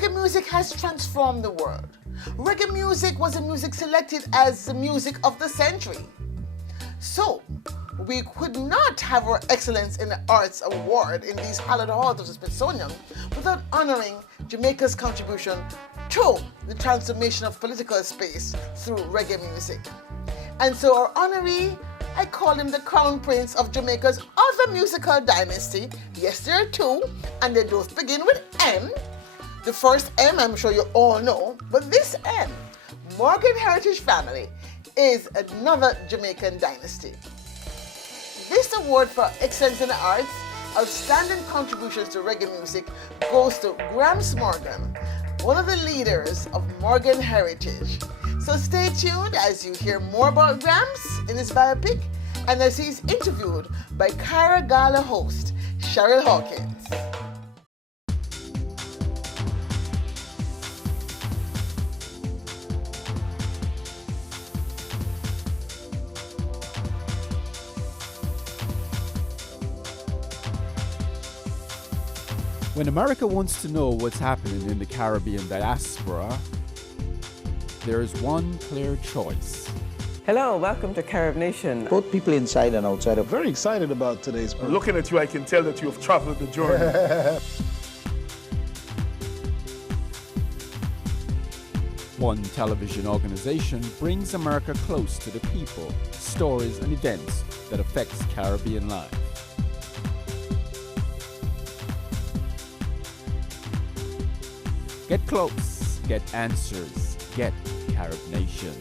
reggae music has transformed the world. Reggae music was the music selected as the music of the century. So, we could not have our Excellence in the Arts Award in these hallowed halls of the Smithsonian without honoring Jamaica's contribution to the transformation of political space through reggae music. And so our honoree, I call him the Crown Prince of Jamaica's other musical dynasty. Yes, there are two, and they both begin with M. The first M, I'm sure you all know, but this M, Morgan Heritage Family, is another Jamaican dynasty. This award for Excellence in the Arts, outstanding contributions to reggae music, goes to Gramps Morgan, one of the leaders of Morgan Heritage. So stay tuned as you hear more about Gramps in his biopic and as he's interviewed by Cara Gala host Cheryl Hawkins. When America wants to know what's happening in the Caribbean diaspora, there is one clear choice. Hello, welcome to Carib Nation. Both people inside and outside are very excited about today's program. Looking at you, I can tell that you have traveled the journey. One television organization brings America close to the people, stories, and events that affects Caribbean life. Get close, get answers, get Carib Nation.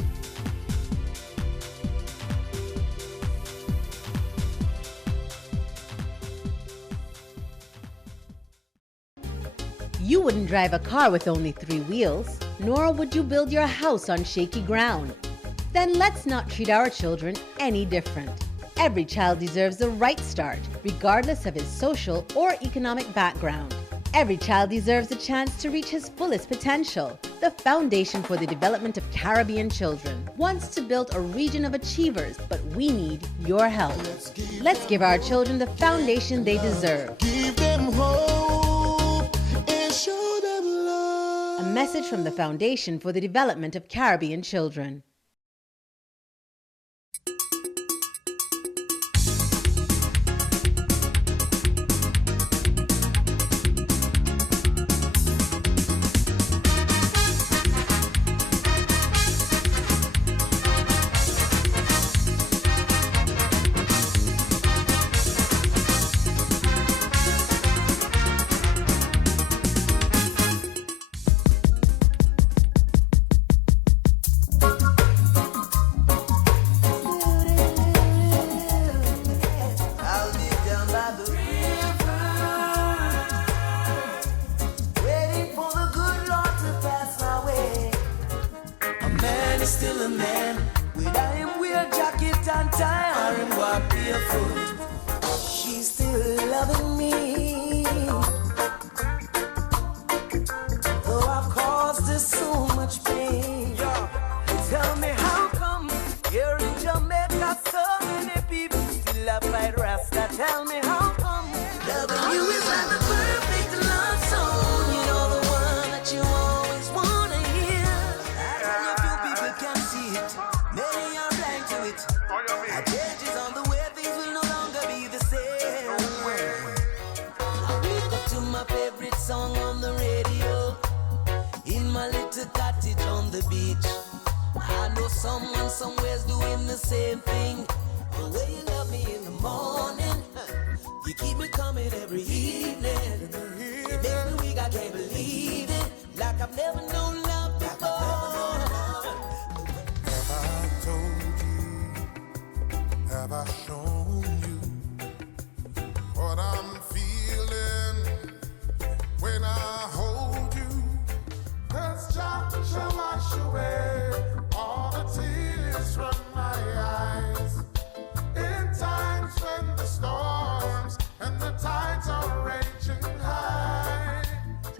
You wouldn't drive a car with only 3 wheels, nor would you build your house on shaky ground. Then let's not treat our children any different. Every child deserves the right start, regardless of his social or economic background. Every child deserves a chance to reach his fullest potential. The Foundation for the Development of Caribbean Children wants to build a region of achievers, but we need your help. Let's give our children the foundation they deserve. Give them hope and show them love. A message from the Foundation for the Development of Caribbean Children.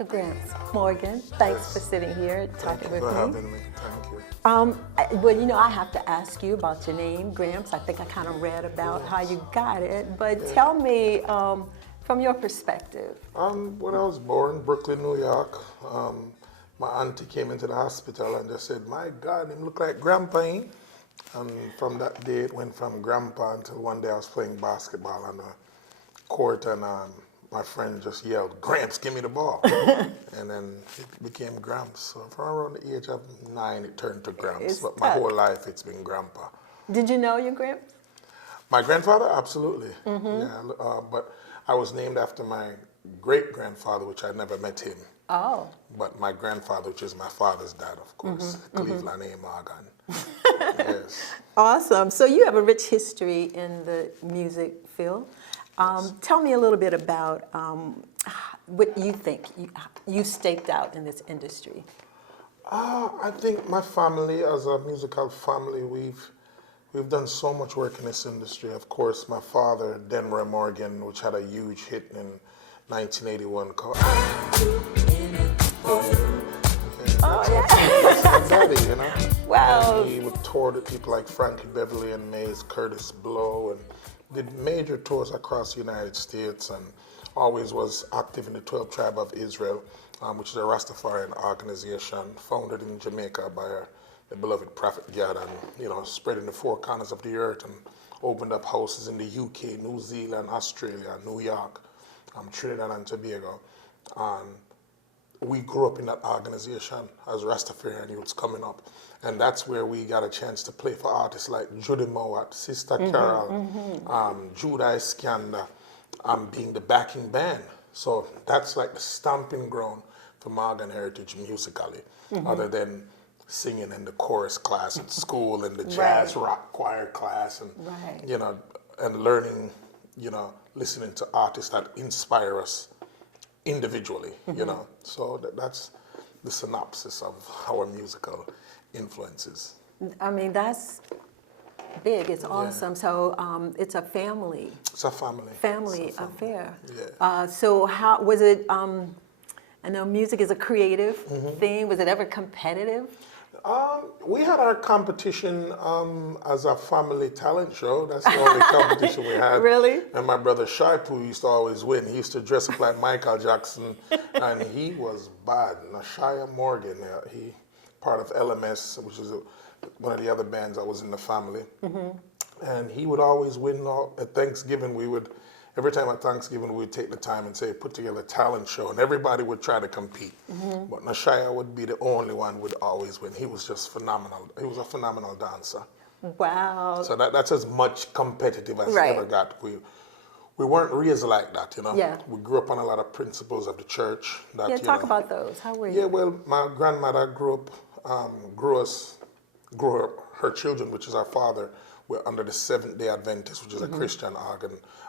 So Gramps Morgan, thanks for sitting here talking with me. Thank you. Well, you know, I have to ask you about your name, Gramps. I think I kind of read about how you got it, but tell me, from your perspective? When I was born, Brooklyn, New York, my auntie came into the hospital and just said, "My God, him look like Grandpa." Ain't?" And from that day, it went from Grandpa until one day I was playing basketball on the court and my friend just yelled, "Gramps, give me the ball." And then it became Gramps. So from around the age of 9, it turned to Gramps. But my whole life, it's been Grandpa. Did you know your Gramps? My grandfather, absolutely. Yeah, but I was named after my great-grandfather, which I never met him. Oh. But my grandfather, which is my father's dad, of course, Cleveland A. Morgan. Yes. Awesome. So you have a rich history in the music field. Tell me a little bit about what you think you staked out in this industry. I think my family, as a musical family, we've done so much work in this industry. Of course, my father, Delroy Morgan, which had a huge hit in 1981 called That's my daddy, you know? Wow. And he would tour with people like Frankie Beverly and Mays, Curtis Blow, and did major tours across the United States, and always was active in the 12 Tribe of Israel, which is a Rastafarian organization founded in Jamaica by the beloved Prophet God, and spread in the 4 corners of the earth, and opened up houses in the UK, New Zealand, Australia, New York, Trinidad and Tobago. And we grew up in that organization as Rastafarian youths coming up. And that's where we got a chance to play for artists like Judy Mowat, Sister Carol, Judah Iskandar, being the backing band. So that's like the stamping ground for Morgan heritage musically, other than singing in the chorus class at school and the jazz rock choir class, and and learning, listening to artists that inspire us individually, So that's the synopsis of our musical influences. I mean, that's big. It's awesome. So it's a family. It's a family. Family affair. Yeah. So how was it? I know music is a creative thing. Was it ever competitive? We had our competition as a family talent show. That's the only competition we had. Really? And my brother Shaipu used to always win. He used to dress up like Michael Jackson, and he was bad. Delroy Morgan, he part of LMS, which is one of the other bands that was in the family. And he would always win. At Thanksgiving, every time at Thanksgiving, we'd take the time and say, put together a talent show, and everybody would try to compete. But Nashaya would be the only one who would always win. He was just phenomenal. He was a phenomenal dancer. Wow. So that's as much competitive as ever got. We weren't raised like that, Yeah. We grew up on a lot of principles of the church. That, Talk about those. How were you? Yeah, well, my grandmother grew her children, which is our father, were under the Seventh-day Adventists, which is a Christian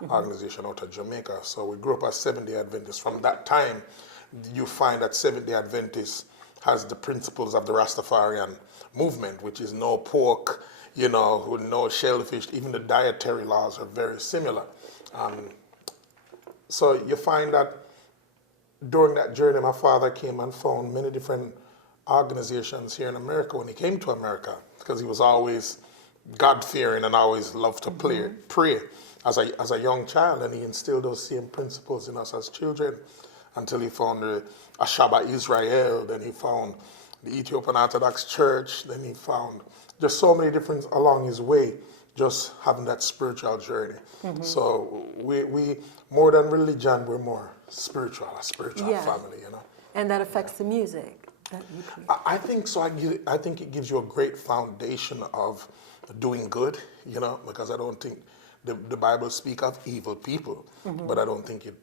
organization out of Jamaica. So we grew up as Seventh-day Adventists. From that time, you find that Seventh-day Adventists has the principles of the Rastafarian movement, which is no pork, no shellfish. Even the dietary laws are very similar. So you find that during that journey, my father came and found many different organizations here in America when he came to America, because he was always God-fearing and always loved to pray as a young child, and he instilled those same principles in us as children until he found the Ashaba Israel, then he found the Ethiopian Orthodox Church, then he found just so many different along his way, just having that spiritual journey. So we more than religion, we're more spiritual, a spiritual family, And that affects the music that you create. I think so. I think it gives you a great foundation of doing good, because I don't think the Bible speaks of evil people, but I don't think it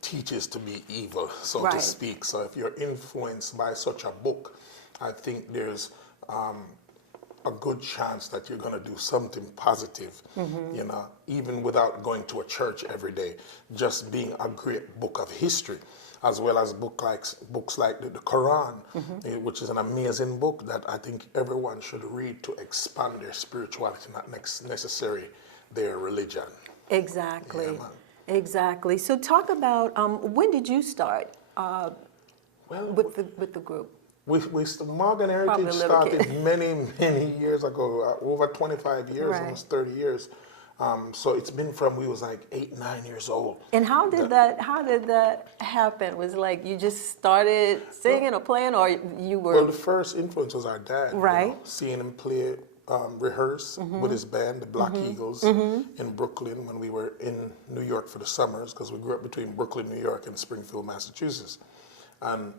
teaches to be evil, so to speak. So if you're influenced by such a book, I think there's a good chance that you're going to do something positive, even without going to a church every day, just being a great book of history, as well as books like the Quran, which is an amazing book that I think everyone should read to expand their spirituality, not necessarily their religion. Exactly. Yeah, exactly. So talk about when did you start with the group? Morgan Heritage started many years ago, over 25 years, almost 30 years. So it's been from we was like 8, 9 years old. And how did that happen? Was it like you just started singing or playing, or you were? Well, the first influence was our dad. Right. You know, seeing him play, rehearse with his band, the Black Eagles, in Brooklyn when we were in New York for the summers, because we grew up between Brooklyn, New York, and Springfield, Massachusetts. And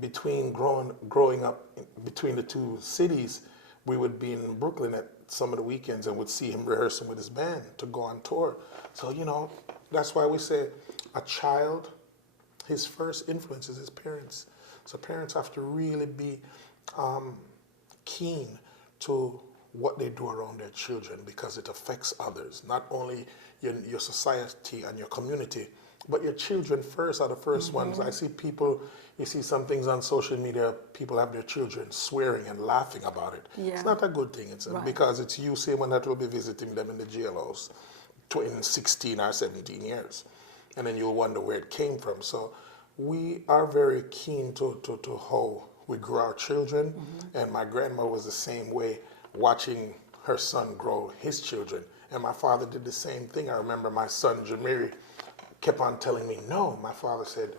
between growing up between the two cities, we would be in Brooklyn at some of the weekends and would see him rehearsing with his band to go on tour. So, you know, that's why we say a child, his first influence is his parents. So parents have to really be keen to what they do around their children, because it affects others, not only your society and your community, but your children first are the first ones. I see people, you see some things on social media, people have their children swearing and laughing about it. Yeah. It's not a good thing, it's because it's you, same one that will be visiting them in the jail house in 16 or 17 years. And then you'll wonder where it came from. So we are very keen to how we grow our children. And my grandma was the same way, watching her son grow his children. And my father did the same thing. I remember my son, Jamiri, kept on telling me, no. My father said,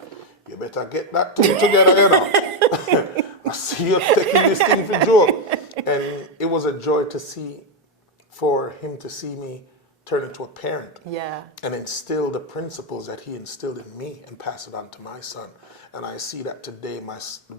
you better get that thing together, you know. I see you taking this thing for joke. And it was a joy to see, for him to see me turn into a parent. Yeah. And instill the principles that he instilled in me and pass it on to my son. And I see that today,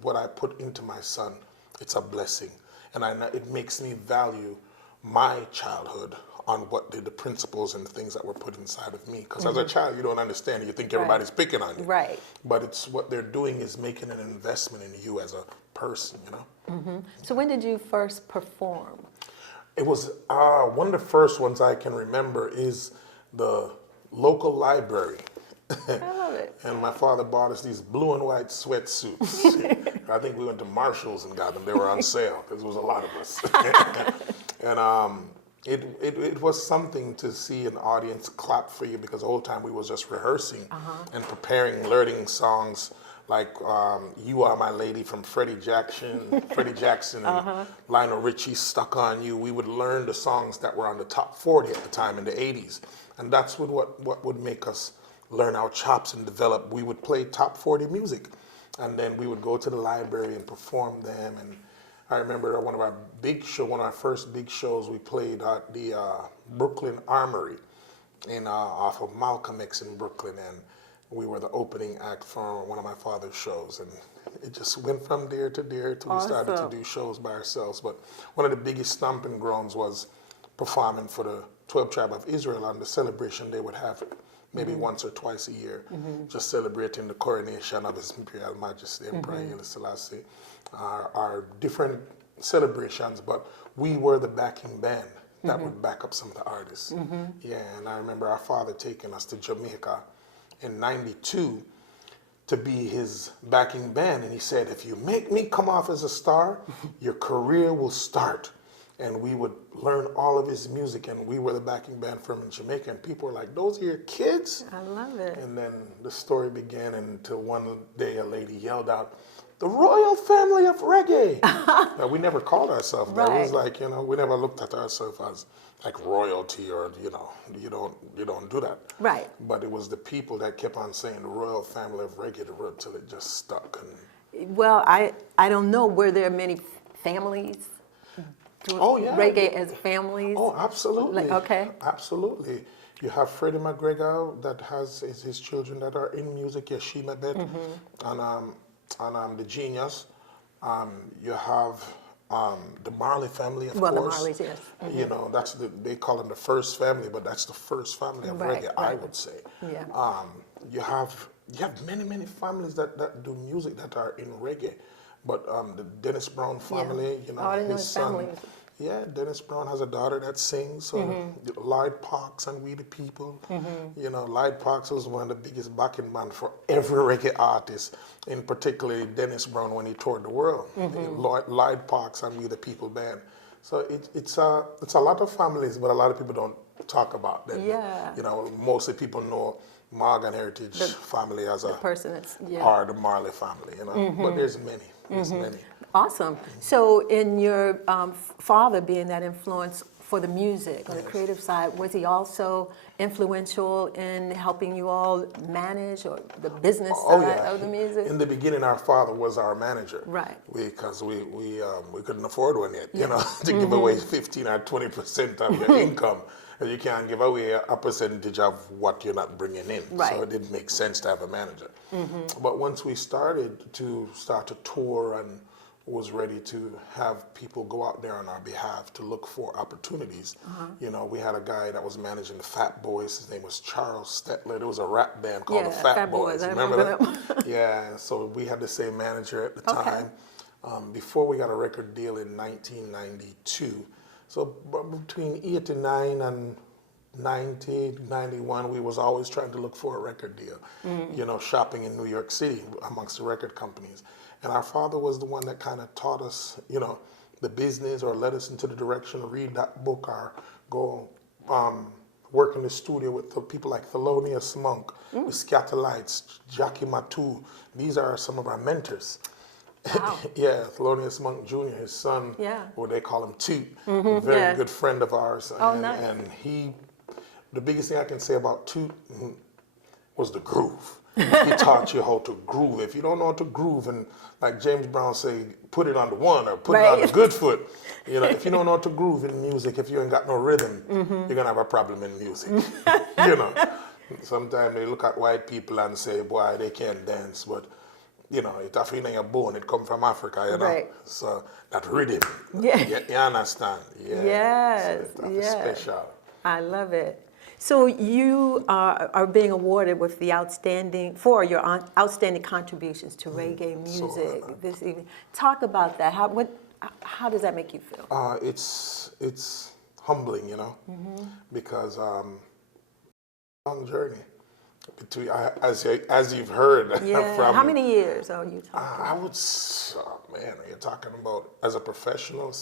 what I put into my son, it's a blessing. And it makes me value my childhood on what the principles and the things that were put inside of me. Because as a child, you don't understand it. You think everybody's picking on you. Right. But it's what they're doing is making an investment in you as a person, you know? So when did you first perform? It was one of the first ones I can remember is the local library. I love it. And my father bought us these blue and white sweatsuits. I think we went to Marshall's and got them. They were on sale because there was a lot of us. And it was something to see an audience clap for you, because the whole time we was just rehearsing and preparing, learning songs like You Are My Lady from Freddie Jackson, and Lionel Richie, Stuck on You. We would learn the songs that were on the top 40 at the time in the 80s. And that's what would make us learn our chops and develop. We would play top 40 music, and then we would go to the library and perform them. And I remember one of our first big shows, we played at the Brooklyn Armory off of Malcolm X in Brooklyn, and we were the opening act for one of my father's shows. And it just went from there to there till we started to do shows by ourselves. But one of the biggest stomping grounds was performing for the 12 Tribe of Israel on the celebration they would have maybe once or twice a year, just celebrating the coronation of His Imperial Majesty, Emperor Haile Selassie, our different celebrations, but we were the backing band that would back up some of the artists. Yeah, and I remember our father taking us to Jamaica in '92 to be his backing band, and he said, if you make me come off as a star, your career will start. And we would learn all of his music, and we were the backing band for him in Jamaica, and people were like, those are your kids? I love it. And then the story began until one day a lady yelled out, the royal family of reggae. Now, we never called ourselves that. It was like, you know, we never looked at ourselves as like royalty, or, you know, you don't do that. Right. But it was the people that kept on saying the royal family of reggae until it just stuck. And well, I don't know, were there many families? Reggae as families? Oh, absolutely. Okay. Absolutely. You have Freddie McGregor that has his children that are in music, Yashima Bet, and the Genius. You have the Marley family, of course. The Marleys, yes. You know, they call them the first family, but that's the first family of reggae, I would say. Yeah. You have many families that do music that are in reggae. But the Dennis Brown family, you know, I didn't know his his son. family. Yeah, Dennis Brown has a daughter that sings. So Lloyd Parks and We the People. You know, Lloyd Parks was one of the biggest backing band for every reggae artist, in particularly Dennis Brown when he toured the world. Lloyd Parks and We the People band. So it's a lot of families, but a lot of people don't talk about them. Yeah. You know, mostly people know Morgan Heritage family as or the Marley family, you know. But there's many. There's many. Awesome. So in your father being that influence for the music, on the creative side, was he also influential in helping you all manage or the business side of the music? In the beginning, our father was our manager. Right. Because we couldn't afford one yet, you know, to give away 15 or 20% of your income. And you can't give away a percentage of what you're not bringing in. Right. So it didn't make sense to have a manager. But once we started to tour and was ready to have people go out there on our behalf to look for opportunities. You know, we had a guy that was managing the Fat Boys. His name was Charles Stetler. There was a rap band called the Fat Boys. I Remember that? Yeah, so we had the same manager at the time. Before we got a record deal in 1992. So between 89 and 90, 91, we was always trying to look for a record deal, you know, shopping in New York City amongst the record companies. And our father was the one that kind of taught us, you know, the business or led us into the direction to read that book or go work in the studio with the people like Thelonious Monk, the Scatterlights, Jackie Matu. These are some of our mentors. Wow. Yeah, Thelonious Monk Jr., his son, or they call him Toot, a very good friend of ours. Nice. And the biggest thing I can say about Toot was the groove. He taught you how to groove. If you don't know how to groove, and like James Brown say, put it on the one or put it on the good foot. You know, if you don't know how to groove in music, if you ain't got no rhythm, you're gonna have a problem in music. You know, sometimes they look at white people and say, boy, they can't dance, but you know, it's a feeling of bone. It come from Africa, you know. Right. So that rhythm. Yeah. You understand? Yeah. Yes. So that's special. I love it. So you are being awarded with the outstanding contributions to reggae music this evening. Talk about that. How does that make you feel? It's humbling, you know, because long journey. Between, as you've heard from... How many years are you talking? I would, you're talking about, as a professional,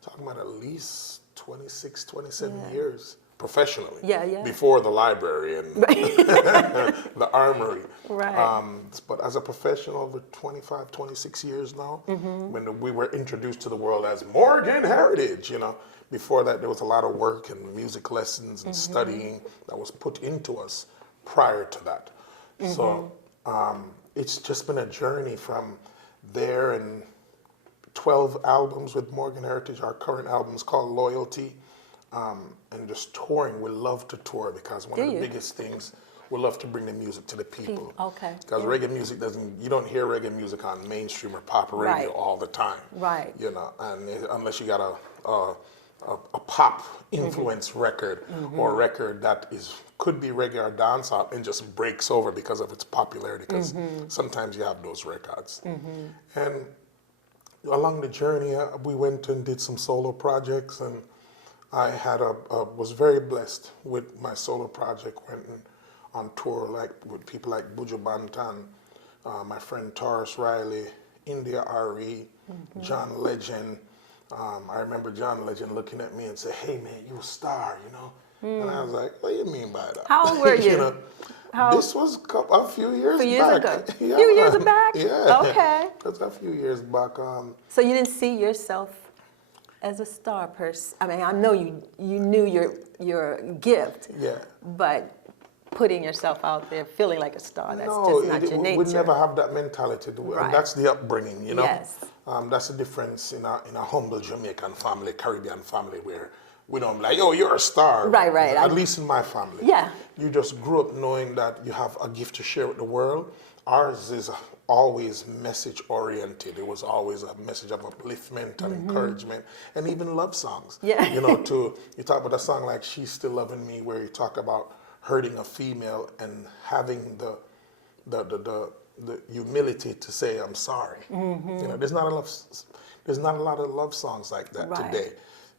talking about at least 26, 27 years, professionally. Before the library and the armory. Right. But as a professional, over 25, 26 years now, when we were introduced to the world as Morgan Heritage, you know. Before that, there was a lot of work and music lessons and studying that was put into us prior to that. So it's just been a journey from there, and 12 albums with Morgan Heritage. Our current album is called Loyalty, and just touring. We love to tour because one of the biggest things, we love to bring the music to the people. Okay. Because reggae music you don't hear reggae music on mainstream or pop radio all the time. Right. You know, and unless you got a pop influence record or a record that could be reggae or dancehall and just breaks over because of its popularity, because sometimes you have those records. And along the journey, we went and did some solo projects, and I was very blessed with my solo project. Went on tour with people like Buju Banton, my friend Taurus Riley, India R.E., John Legend. I remember John Legend looking at me and say, "Hey man, you a star, you know?" And I was like, "What do you mean by that?" How old were you? You know, this was a few years back. A few years back? Yeah. Okay. That's a few years back. So you didn't see yourself as a star person? I mean, I know you knew your gift. Yeah. But putting yourself out there, feeling like a star, that's just not your nature. We never have that mentality. Right. That's the upbringing, you know? Yes. That's the difference in a humble Jamaican family, Caribbean family, where we don't be like, "Oh, you're a star." Right. At least in my family. Yeah. You just grew up knowing that you have a gift to share with the world. Ours is always message oriented. It was always a message of upliftment and encouragement, and even love songs. Yeah. You know, you talk about a song like "She's Still Loving Me," where you talk about hurting a female and having the humility to say I'm sorry. You know, there's not a lot of love songs like that today.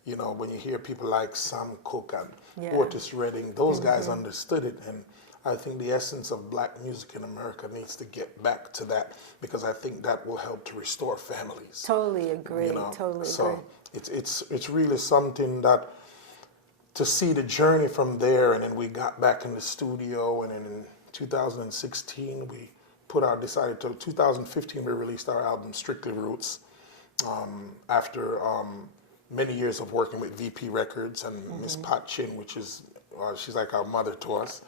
You know, when you hear people like Sam Cooke and Otis Redding, those guys understood it, and I think the essence of black music in America needs to get back to that, because I think that will help to restore families. Totally agree. You know? Totally so agree. it's really something that, to see the journey from there, and then we got back in the studio, and then in 2016 we decided to, 2015 we released our album Strictly Roots, after many years of working with VP Records and Miss Pat Chin, which is, she's like our mother to us,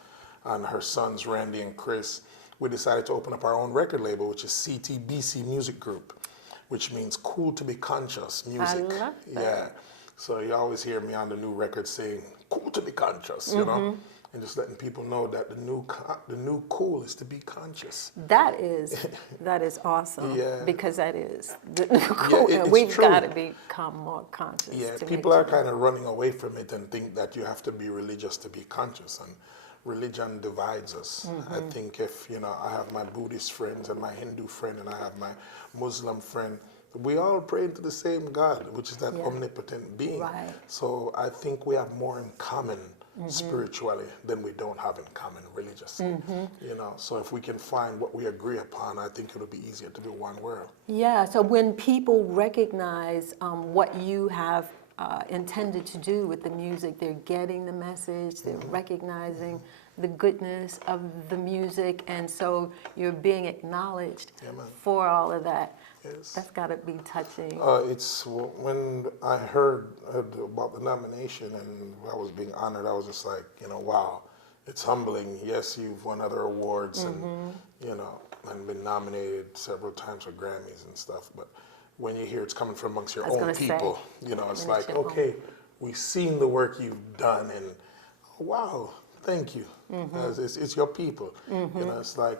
and her sons, Randy and Chris, we decided to open up our own record label, which is CTBC Music Group, which means Cool to Be Conscious Music. I love that. Yeah. So you always hear me on the new record saying, cool to be conscious, you know? And just letting people know that the new cool is to be conscious. That is awesome. Yeah. Because that is the new cool. it's We've true. got to become more conscious. Yeah, to people make are kind of running away from it and think that you have to be religious to be conscious, and religion divides us. I think if, you know, I have my Buddhist friends and my Hindu friend and I have my Muslim friend, we all pray to the same God, which is that omnipotent being. Right. So I think we have more in common spiritually than we don't have in common religiously. You know, so if we can find what we agree upon, I think it'll be easier to be one world. Yeah, so when people recognize what you have intended to do with the music, they're getting the message, they're recognizing the goodness of the music, and so you're being acknowledged for all of that. Yes. That's got to be touching. It's when I heard about the nomination and I was being honored, I was just like, you know, wow, it's humbling. Yes, you've won other awards and, you know, and been nominated several times for Grammys and stuff, but when you hear it's coming from amongst your own people, you know, it's like, okay, we've seen the work you've done and, oh, wow, thank you. It's your people. You know, it's like,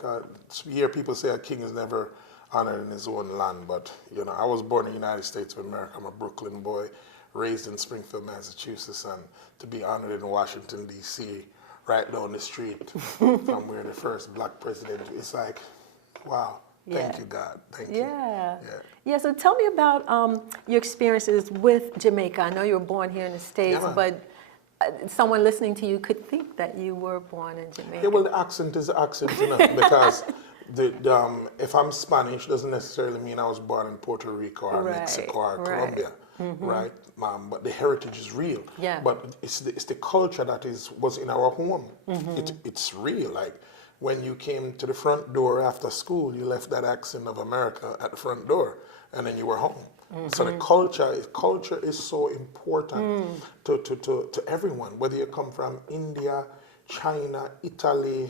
you hear people say a king is never honored in his own land, but, you know, I was born in the United States of America. I'm a Brooklyn boy, raised in Springfield, Massachusetts, and to be honored in Washington, D.C., right down the street from where the first black president, it's like, wow. Thank you, God. Thank you. Yeah, so tell me about your experiences with Jamaica. I know you were born here in the States, but someone listening to you could think that you were born in Jamaica. Yeah, well, the accent is the accent, you know, because if I'm Spanish, doesn't necessarily mean I was born in Puerto Rico or Mexico or Colombia, right? But the heritage is real. Yeah. But it's the culture that was in our home. It's real. Like, when you came to the front door after school, you left that accent of America at the front door, and then you were home. So the culture is so important to everyone, whether you come from India, China, Italy.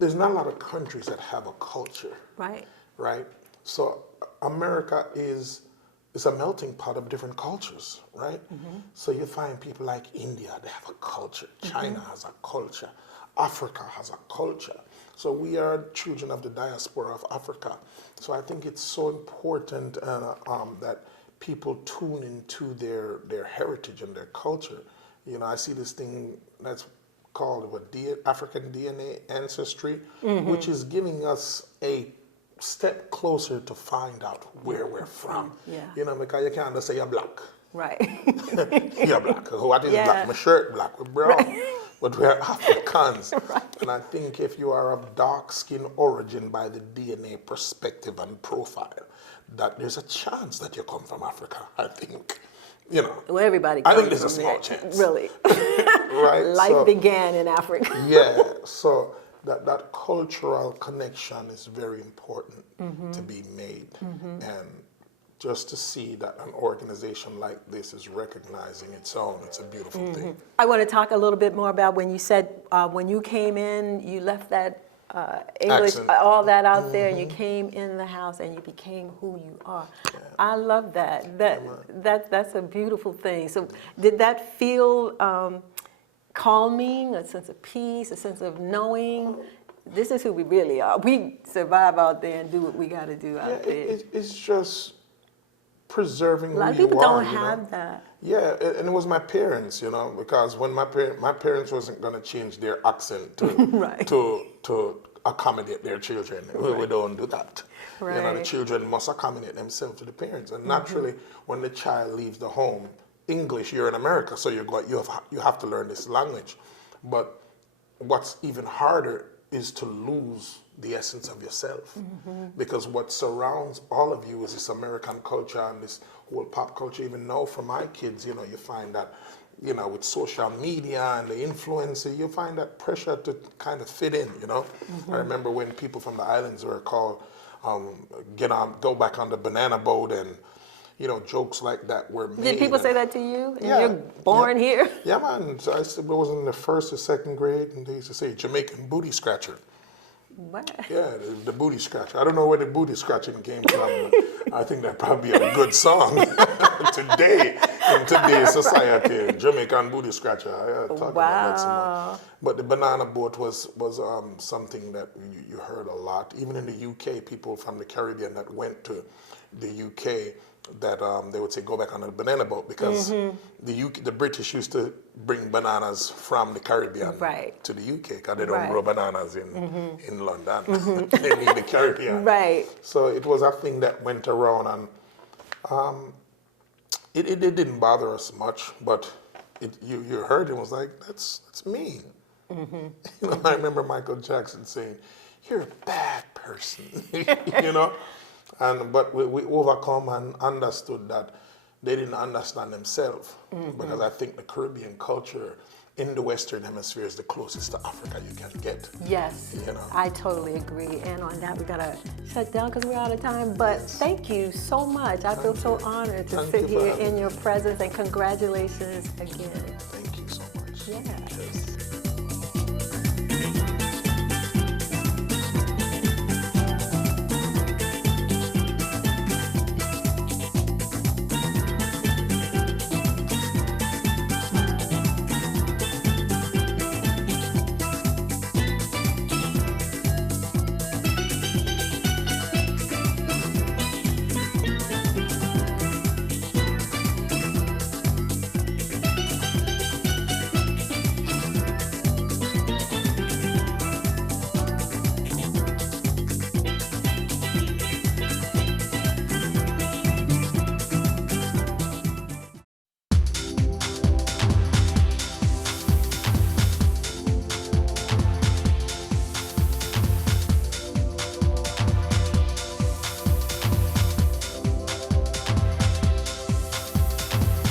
There's not a lot of countries that have a culture. Right? So America is a melting pot of different cultures, right? So you find people like India, they have a culture. China has a culture. Africa has a culture. So we are children of the diaspora of Africa. So I think it's so important that people tune into their heritage and their culture. You know, I see this thing that's called African DNA ancestry, which is giving us a step closer to find out where we're from. You know, because you can't just say you're black. You're black. What is black? My shirt black, we're brown. But we're Africans. And I think if you are of dark skin origin by the DNA perspective and profile, that there's a chance that you come from Africa, I think. You know. Well, everybody comes I think there's a from small there. chance. Really. Right? Life began in Africa. So that cultural connection is very important to be made. And just to see that an organization like this is recognizing its own, it's a beautiful thing. I want to talk a little bit more about when you said, when you came in, you left that English, all that out there, and you came in the house and you became who you are. I love that. That's a beautiful thing. So did that feel calming, a sense of peace, a sense of knowing this is who we really are? We survive out there and do what we got to do out there. It's just preserving who you are. A lot of people don't have that. Yeah, and it was my parents, you know, because when my parents wasn't going to change their accent to accommodate their children. We don't do that. You know, the children must accommodate themselves to the parents. And naturally, when the child leaves the home, English, you're in America, so you have to learn this language. But what's even harder is to lose the essence of yourself. Because what surrounds all of you is this American culture and this whole pop culture. Even now for my kids, you know, you find that, you know, with social media and the influencer, you find that pressure to kind of fit in, you know. I remember when people from the islands were called, go back on the banana boat and, jokes like that were made. Did people say that to you? And Yeah. you're born here? Yeah, man. So I was in the 1st or 2nd grade, and they used to say Jamaican booty scratcher. What? Yeah, the booty scratcher. I don't know where the booty scratching came from. I think that'd probably be a good song today in today's society. Jamaican booty scratcher. I talk about that some more. But the banana boat was something that you heard a lot. Even in the UK, people from the Caribbean that went to the UK, that they would say go back on a banana boat, because the British used to bring bananas from the Caribbean to the UK, because they don't grow bananas in London. They need the Caribbean. Right. So it was a thing that went around, and it didn't bother us much, but you heard it was like, that's mean. I remember Michael Jackson saying, "You're a bad person," But we overcome and understood that they didn't understand themselves, because I think the Caribbean culture in the Western Hemisphere is the closest to Africa you can get. Yes, I totally agree. And on that, we gotta shut down because we're out of time. But thank you so much. I feel so honored to sit here in your presence, and congratulations again. Thank you so much. Yeah. Cheers.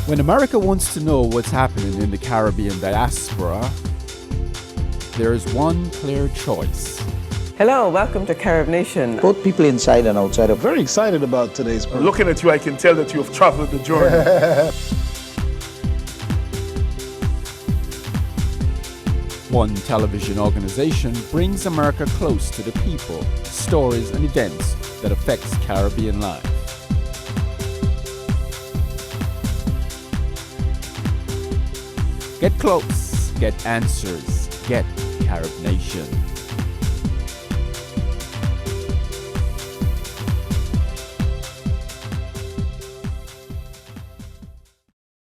When America wants to know what's happening in the Caribbean diaspora, there is one clear choice. Hello, welcome to Carib Nation. Both people inside and outside of Very excited about today's program. Looking at you, I can tell that you have traveled the journey. One television organization brings America close to the people, stories, and events that affects Caribbean life. Get close, get answers, get Carib Nation.